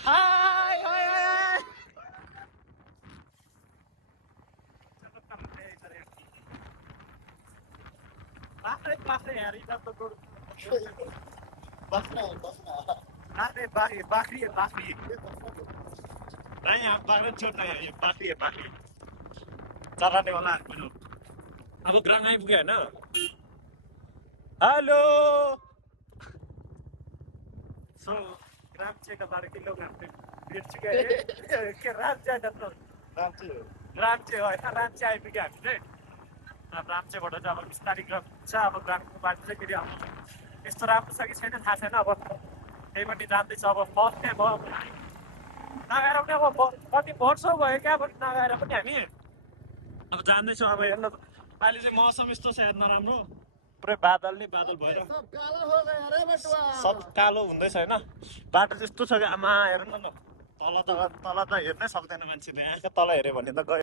हाय हाय हाय बाख्रे यार इधर तो बस्न अरे बाखरी है बाखरी नहीं यहाँ बाख्रे छोड्न ये बाखरी है बाखरी चराने वाला अब ग्राउन्ड आइपुग्यो होइन हेलो सो रामचेका बारे किलोग्राम बिर्सिक्यो के रामचे जस्तो राम्ची रामचे हो होइन रामचे आइपुग्यो हामी चाहिँ अब रामचेबाट चाहिँ अब बिस्तारै ग्राम छ अब ग्रामको बाटो चाहिँ फेरि अब यस्तो राम्रो छ कि छैन थाहा छैन अब त्यहीपट्टि जाँदैछ अब फर्स्ट टाइम हो नगएर पनि अब कति वर्ष भयो क्या अब नगएर पनि हामी अब जाँदैछौँ अब हेर्नु अहिले चाहिँ मौसम यस्तो छ हेर्न राम्रो पुरै बादल नै बादल भएर सब काला हो गया रे बटुआ सब कालो हुँदैछ होइन बाटो त्यस्तो छ कि आमा हेर्नु न तल त हेर्नै सक्दैन मान्छेले आँखा तल हेऱ्यो भने त गयो